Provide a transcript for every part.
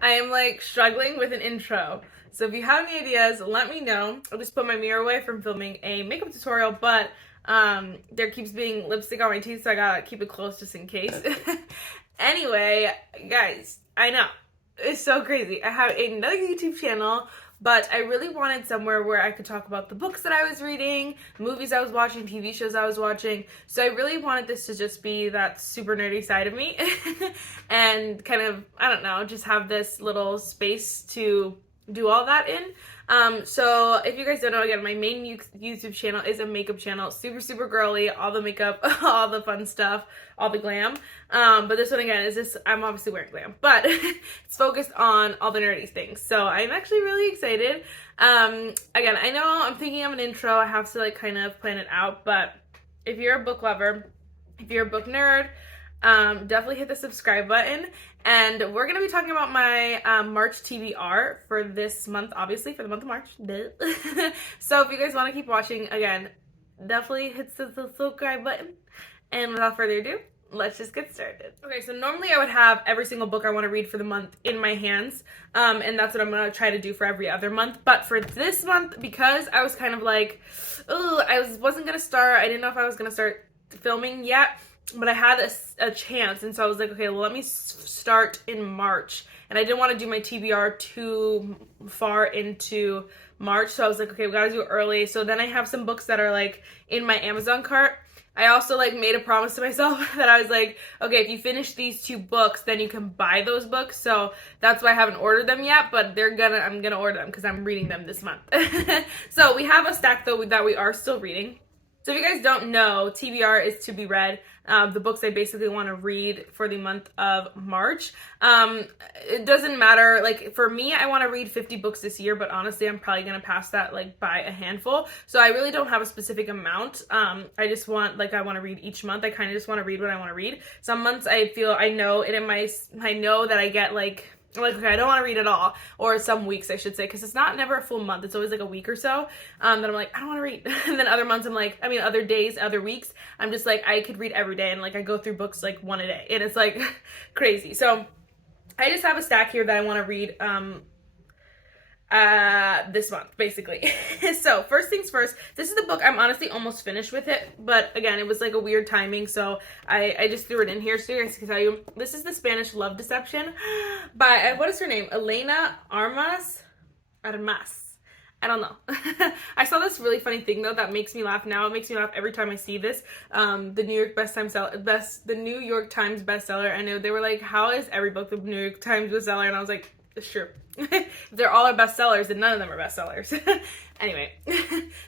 I am like struggling with an intro. So if you have any ideas, let me know. I'll just put my mirror away from filming a makeup tutorial, but there keeps being lipstick on my teeth, so I gotta keep it close just in case. Anyway, guys, I know. It's so crazy. I have another YouTube channel, but I really wanted somewhere where I could talk about the books that I was reading, movies I was watching, TV shows I was watching. So I really wanted this to just be that super nerdy side of me and kind of, I don't know, just have this little space to do all that in. So if you guys don't know, again, my main YouTube channel is a makeup channel, super girly, all the makeup, all the fun stuff, all the glam. But this one again is just, I'm obviously wearing glam, but it's focused on all the nerdy things. So I'm actually really excited. Again, I know I'm thinking of an intro. I have to like kind of plan it out, but if you're a book lover, if you're a book nerd, definitely hit the subscribe button. And we're going to be talking about my March TBR for this month, obviously, for the month of March. So if you guys want to keep watching, again, definitely hit the subscribe button. And without further ado, let's just get started. Okay, so normally I would have every single book I want to read for the month in my hands. And that's what I'm going to try to do for every other month. But for this month, because I was kind of like, oh, wasn't going to start. I didn't know if I was going to start filming yet. But I had a chance, and so I was like, okay, well, let me start in March. And I didn't want to do my TBR too far into March, so I was like, okay, we gotta do it early. So then I have some books that are like in my Amazon cart. I also like made a promise to myself that I was like, okay, if you finish these 2 books, then you can buy those books. So that's why I haven't ordered them yet, but I'm gonna order them because I'm reading them this month. So we have a stack though that we are still reading. So if you guys don't know, TBR is to be read, the books I basically want to read for the month of March. It doesn't matter, like for me, I want to read 50 books this year, but honestly, I'm probably going to pass that like by a handful. So I really don't have a specific amount. I just want, I want to read each month. I kind of just want to read what I want to read. Some months I feel, I know that I get like, okay, I don't want to read at all, or some weeks I should say, because it's never a full month. It's always like a week or so that I'm like, I don't want to read. And then other months I'm like, other days, other weeks, I'm just like, I could read every day, and like I go through books like one a day, and it's like crazy. So I just have a stack here that I want to read this month, basically. So first things first, this is the book. I'm honestly almost finished with it, but again, it was like a weird timing, so I just threw it in here so you guys can tell you. This is The Spanish Love Deception by, what is her name? Elena Armas? I don't know. I saw this really funny thing though that makes me laugh now. It makes me laugh every time I see this. The New York Times bestseller. I know they were like, how is every book the New York Times bestseller? And I was like, sure. They're all our bestsellers, and none of them are bestsellers. Anyway,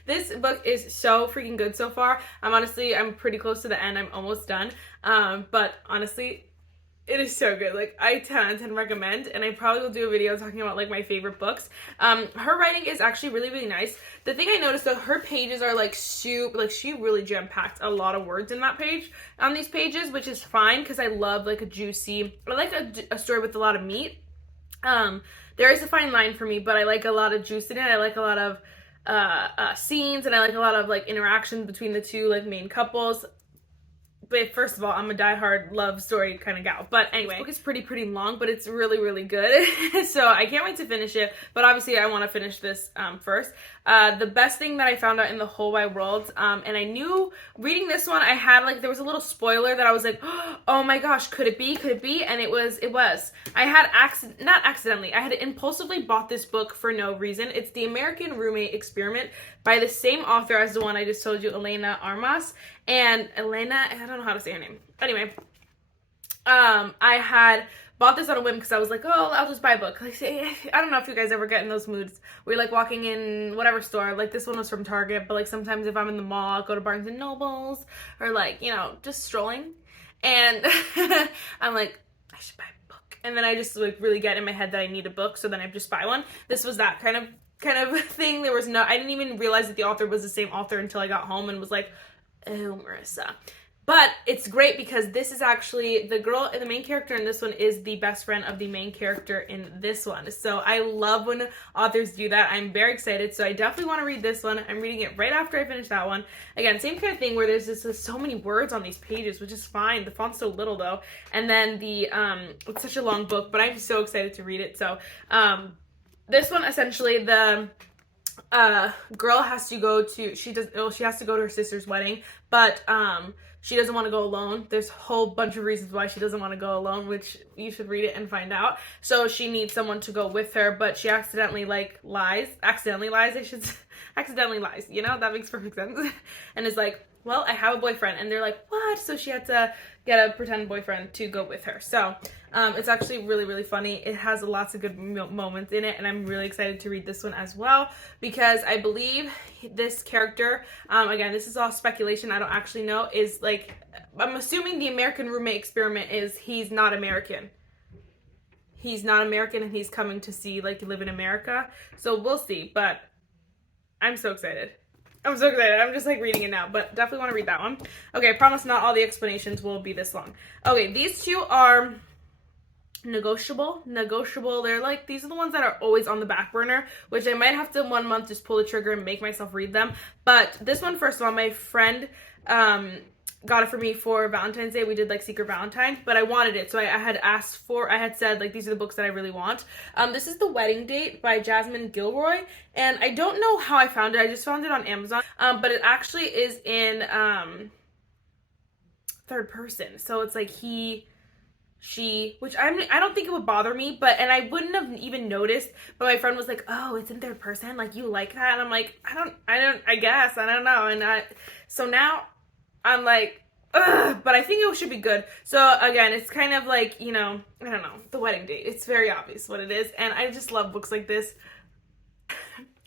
this book is so freaking good so far. I'm pretty close to the end. I'm almost done. But honestly, it is so good. Like, I 10 out of 10 recommend, and I probably will do a video talking about like my favorite books. Her writing is actually really nice. The thing I noticed though, her pages are like she really jam-packed a lot of words in that page, on these pages, which is fine because I love like I like a story with a lot of meat. There is a fine line for me, but I like a lot of juice in it. I like a lot of scenes, and I like a lot of like interaction between the 2 like main couples. But first of all, I'm a diehard love story kind of gal. But anyway, the book is pretty long, but it's really good. So I can't wait to finish it. But obviously, I want to finish this first. The best thing that I found out in the whole wide world, and I knew reading this one, I had like, there was a little spoiler that I was like, oh my gosh, could it be? And it was. I had not accidentally, I had impulsively bought this book for no reason. It's The American Roommate Experiment by the same author as the one I just told you, Elena Armas. And Elena, I don't know how to say her name. Anyway, I had bought this on a whim because I was like, oh, I'll just buy a book. Like, I don't know if you guys ever get in those moods where you're like walking in whatever store. Like, this one was from Target, but like sometimes if I'm in the mall, I'll go to Barnes and Nobles, or like, just strolling. And I'm like, I should buy a book. And then I just like really get in my head that I need a book, so then I just buy one. This was that kind of thing. I didn't even realize that the author was the same author until I got home and was like, oh, Marissa. But it's great because this is actually the main character in this one is the best friend of the main character in this one. So I love when authors do that. I'm very excited. So I definitely want to read this one. I'm reading it right after I finish that one. Again, same kind of thing where there's just so many words on these pages, which is fine. The font's so little though. And then it's such a long book, but I'm so excited to read it. So this one essentially girl has to go to she has to go to her sister's wedding, but she doesn't want to go alone. There's a whole bunch of reasons why she doesn't want to go alone, which you should read it and find out. So she needs someone to go with her, but she accidentally lies, you know, that makes perfect sense. And is like, well, I have a boyfriend. And they're like, what? So she had to get a pretend boyfriend to go with her. So it's actually really, really funny. It has lots of good moments in it, and I'm really excited to read this one as well because I believe this character, again, this is all speculation, I don't actually know, is like, I'm assuming the American Roommate experiment is he's not American. He's not American and he's coming to live in America. So we'll see, but I'm so excited. I'm so excited. I'm just reading it now, but definitely want to read that one. Okay, I promise not all the explanations will be this long. Okay, these two are negotiable. They're these are the ones that are always on the back burner, which I might have to 1 month just pull the trigger and make myself read them. But this one, first of all, my friend got it for me for Valentine's Day. We did Secret Valentine, but I wanted it, so I had said these are the books that I really want. This is The Wedding Date by Jasmine Gilroy, and I don't know how I found it. I just found it on Amazon, but it actually is in third person, so it's he, she, which I don't think it would bother me, and I wouldn't have even noticed, but my friend was like, oh, it's in third person, you like that? And I'm like, I guess, I don't know, and so now I'm like, ugh, but I think it should be good. So again, it's kind of you know, I don't know, The Wedding Date. It's very obvious what it is, and I just love books like this.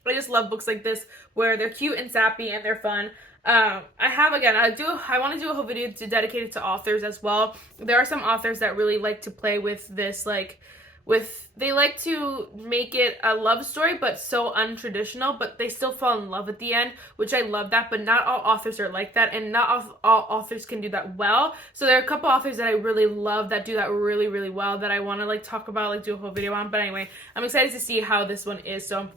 I just love books like this where they're cute and sappy and they're fun. I want to do a whole video dedicated to authors as well. There are some authors that really like to play with this, they like to make it a love story, but so untraditional, but they still fall in love at the end, which I love that, but not all authors are like that, and not all authors can do that well. So there are a couple authors that I really love that do that really, really well that I want to talk about, do a whole video on. But anyway, I'm excited to see how this one is. So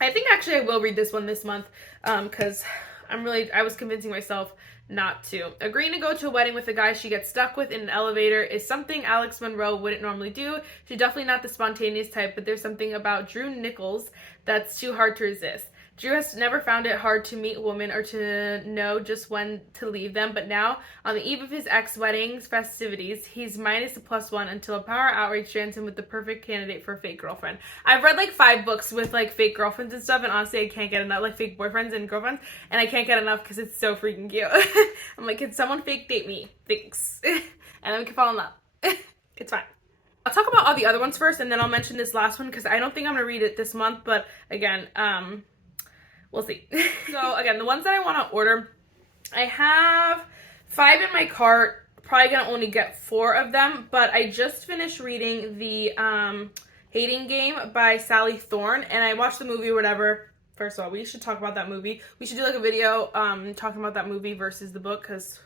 I think actually I will read this one this month, because I was convincing myself not to. Agreeing to go to a wedding with a guy she gets stuck with in an elevator is something Alex Monroe wouldn't normally do. She's definitely not the spontaneous type, but there's something about Drew Nichols that's too hard to resist. Drew has never found it hard to meet women or to know just when to leave them, but now, on the eve of his ex-wedding's festivities, he's minus a +1 until a power outrage strands him with the perfect candidate for a fake girlfriend. I've read 5 books with fake girlfriends and stuff, and honestly I can't get enough, fake boyfriends and girlfriends, and I can't get enough because it's so freaking cute. I'm like, can someone fake date me? Thanks. And then we can fall in love. It's fine. I'll talk about all the other ones first, and then I'll mention this last one because I don't think I'm going to read it this month, but again, we'll see. So again, the ones that I want to order, I have 5 in my cart. Probably gonna only get 4 of them, but I just finished reading the Hating Game by Sally Thorne, and I watched the movie or whatever. First of all, we should talk about that movie. We should do a video talking about that movie versus the book, because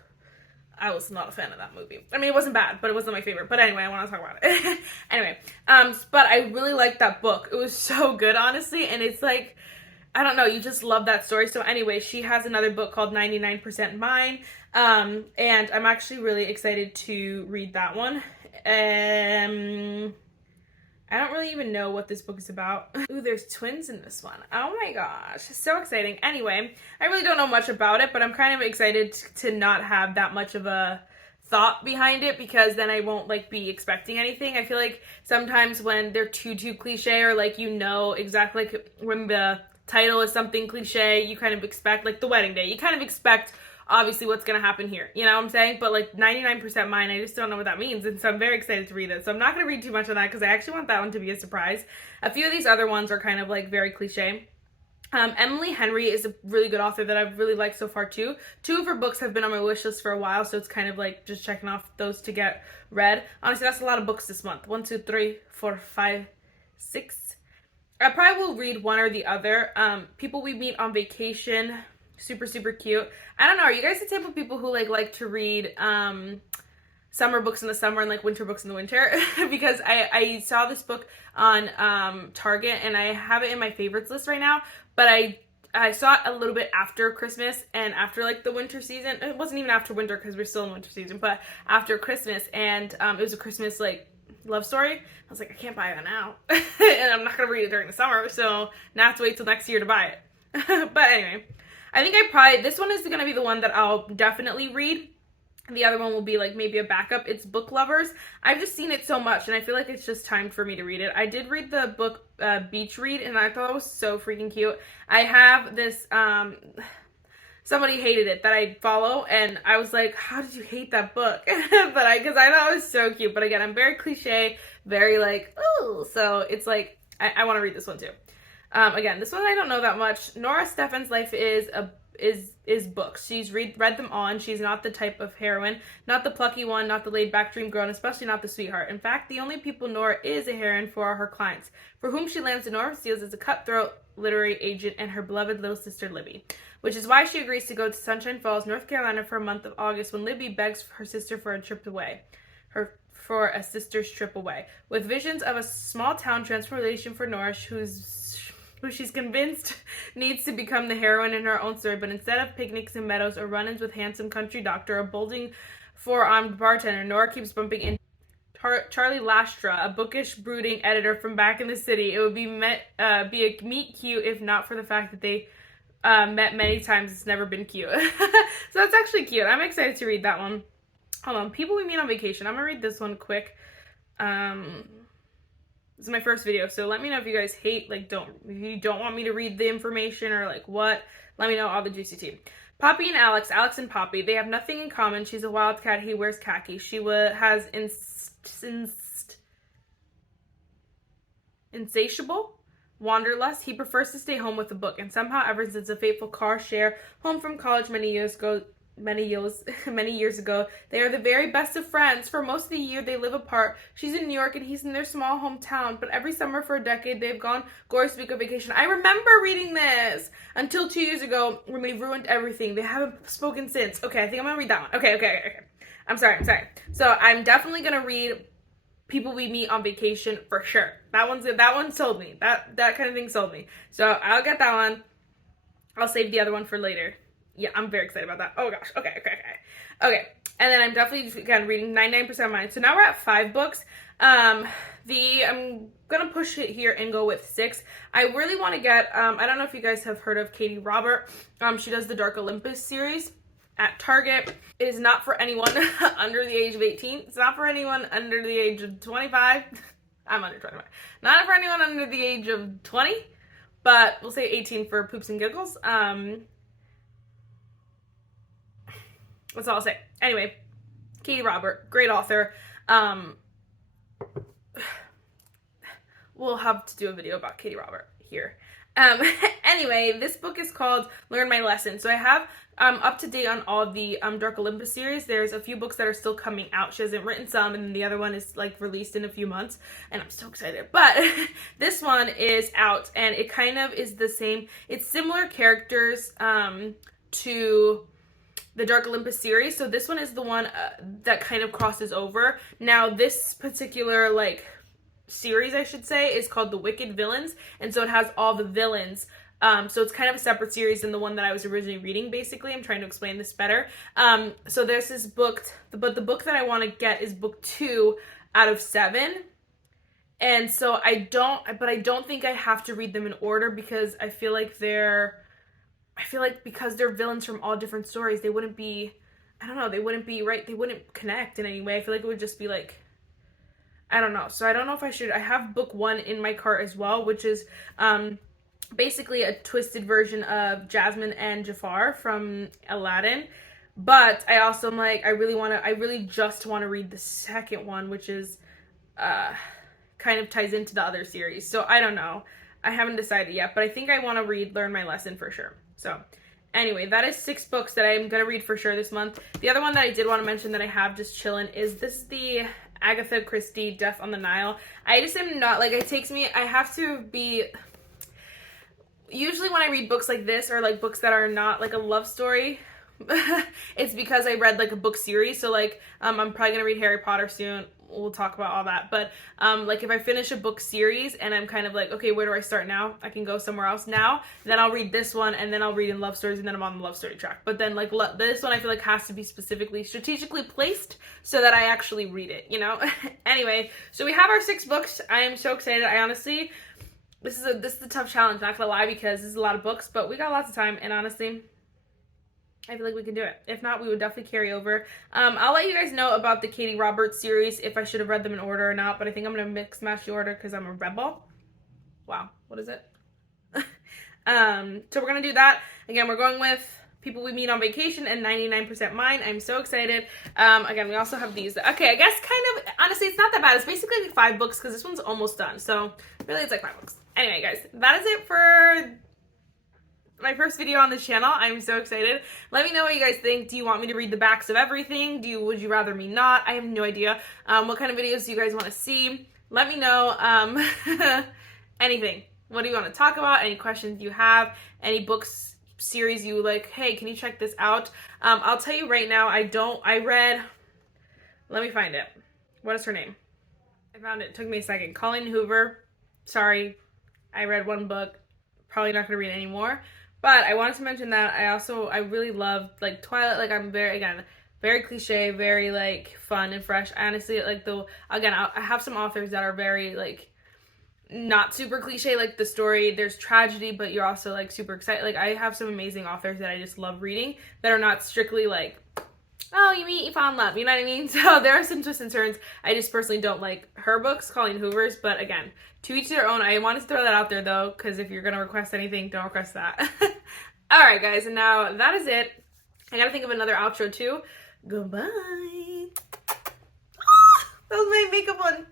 I was not a fan of that movie. I mean, it wasn't bad, but it wasn't my favorite. But anyway, I want to talk about it. Anyway, but I really liked that book. It was so good, honestly, and it's I don't know, you just love that story. So anyway, she has another book called 99% Mine, and I'm actually really excited to read that one. I don't really even know what this book is about. Ooh, there's twins in this one. Oh my gosh, so exciting. Anyway, I really don't know much about it, but I'm kind of excited to not have that much of a thought behind it, because then I won't be expecting anything. I feel like sometimes when they're too cliche, or you know exactly when the title is something cliche, you kind of expect The Wedding Day. You kind of expect obviously what's going to happen here. You know what I'm saying? But 99% Mine, I just don't know what that means. And so I'm very excited to read it. So I'm not going to read too much of that because I actually want that one to be a surprise. A few of these other ones are kind of very cliche. Emily Henry is a really good author that I've really liked so far too. 2 of her books have been on my wish list for a while, so it's kind of just checking off those to get read. Honestly, that's a lot of books this month. 1, 2, 3, 4, 5, 6. I probably will read one or the other. People We Meet on Vacation. super, super cute. I don't know, are you guys the type of people who like to read summer books in the summer and like winter books in the winter? Because I saw this book on Target and I have it in my favorites list right now, but I saw it a little bit after Christmas and after like the winter season. It wasn't even after winter because we're still in winter season, but after Christmas, and it was a Christmas like love story. I was like, I can't buy that now. And I'm not gonna read it during the summer, so now I have to wait till next year to buy it. But anyway, I think this one is gonna be the one that I'll definitely read. The other one will be like maybe a backup. It's Book Lovers. I've just seen it so much and I feel like it's just time for me to read it. I did read the book Beach Read and I thought it was so freaking cute. I have this, somebody hated it that I follow and I was like, how did you hate that book? Because I thought it was so cute. But again, I'm very cliche, very like, ooh. So it's like, I want to read this one too. Again, this one I don't know that much. Nora Stephan's life is books. She's read them all, and she's not the type of heroine, not the plucky one, not the laid-back dream girl, and especially not the sweetheart. In fact, the only people Nora is a heroine for are her clients, for whom she lands enormous deals as a cutthroat literary agent and her beloved little sister Libby, which is why she agrees to go to Sunshine Falls, North Carolina for a month of August when Libby begs her sister for a sister's trip away. With visions of a small town transformation for Nora, who she's convinced needs to become the heroine in her own story, but instead of picnics and meadows or run-ins with handsome country doctor or bulging four-armed bartender, Nora keeps bumping into Charlie Lastra, a bookish, brooding editor from back in the city. It would be a meet cute if not for the fact that they met many times. It's never been cute. So that's actually cute. I'm excited to read that one. Hold on. People we meet on vacation. I'm gonna read this one quick. This is my first video, so let me know if you guys hate, like, if you don't want me to read the information or, like, what. Let me know all the juicy tea. Poppy and Alex and Poppy, they have nothing in common. She's a wildcat, he wears khaki. She has insatiable wanderlust. He prefers to stay home with a book, and somehow, ever since a fateful car share home from college many years ago, they are the very best of friends. For most of the year, they live apart. She's in New York and he's in their small hometown, but every summer for a decade, they've gone glorious week of vacation. I remember reading this until 2 years ago when they ruined everything. They haven't spoken since. Okay, I think I'm gonna read that one. Okay. I'm sorry. So I'm definitely gonna read People We Meet on Vacation for sure. That one sold me. That kind of thing sold me. So I'll get that one. I'll save the other one for later. Yeah, I'm very excited about that. Oh gosh. Okay. And then I'm definitely, again, reading 99% of mine. So now we're at 5 books. I'm gonna push it here and go with 6. I really want to get, I don't know if you guys have heard of Katie Robert. She does the Dark Olympus series at Target. It is not for anyone under the age of 18. It's not for anyone under the age of 25. I'm under 25. Not for anyone under the age of 20, but we'll say 18 for poops and giggles. That's all I'll say. Anyway, Katie Robert, great author. We'll have to do a video about Katie Robert here. Anyway, this book is called Learn My Lesson. So I have up to date on all the Dark Olympus series. There's a few books that are still coming out. She hasn't written some, and then the other one is like released in a few months, and I'm so excited. But this one is out, and it kind of is the same. It's similar characters to the Dark Olympus series. So this one is the one that kind of crosses over. Now this particular like series, I should say, is called The Wicked Villains, and so it has all the villains. So it's kind of a separate series than the one that I was originally reading, basically. I'm trying to explain this better. So there's this book, but the book that I want to get is book 2 out of 7. And so I don't think I have to read them in order, because I feel like because they're villains from all different stories, they wouldn't be, I don't know, they wouldn't connect in any way. I feel like it would just be like, I don't know. So I don't know if I should. I have book 1 in my cart as well, which is basically a twisted version of Jasmine and Jafar from Aladdin. But I also am like, I really just want to read the second one, which is kind of ties into the other series. So I don't know. I haven't decided yet, but I think I want to Learn My Lesson for sure. So anyway, that is 6 books that I'm going to read for sure this month. The other one that I did want to mention that I have just chilling is the Agatha Christie Death on the Nile. I just am not, like, it takes me, I have to be, usually when I read books like this, or like books that are not like a love story, it's because I read like a book series. So like I'm probably gonna read Harry Potter soon. We'll talk about all that. But like if I finish a book series and I'm kind of like, okay, where do I start now? I can go somewhere else now. Then I'll read this one, and then I'll read in love stories, and then I'm on the love story track. But then like this one I feel like has to be specifically strategically placed so that I actually read it, you know? Anyway, so we have our 6 books. I am so excited. I honestly, this is a tough challenge, not gonna lie, because this is a lot of books, but we got lots of time, and honestly, I feel like we can do it. If not, we would definitely carry over. I'll let you guys know about the Katie Roberts series, if I should have read them in order or not, but I think I'm going to mix match the order because I'm a rebel. Wow, what is it? So we're going to do that. Again, we're going with People We Meet on Vacation and 99% Mine. I'm so excited. Again, we also have these. Okay, I guess kind of, honestly, it's not that bad. It's basically like 5 books because this one's almost done. So really, it's like 5 books. Anyway, guys, that is it for my first video on the channel. I'm so excited. Let me know what you guys think. Do you want me to read the backs of everything? Would you rather me not? I have no idea. What kind of videos do you guys want to see? Let me know. Anything. What do you want to talk about? Any questions you have? Any books series you like, hey, can you check this out? I'll tell you right now, let me find it. What is her name? I found it. It took me a second. Colleen Hoover. Sorry. I read 1 book. Probably not going to read any more. But I wanted to mention that I really love like Twilight. Like I'm very cliche, very like fun and fresh. I honestly like I have some authors that are very like not super cliche, like the story, there's tragedy, but you're also like super excited. Like I have some amazing authors that I just love reading that are not strictly like, oh, you meet, you fall in love, you know what I mean? So there are some twists and turns. I just personally don't like her books, Colleen Hoover's, but again, to each their own. I wanted to throw that out there though, because if you're gonna request anything, don't request that. Alright guys, and now that is it. I gotta think of another outro too. Goodbye. That was my makeup one.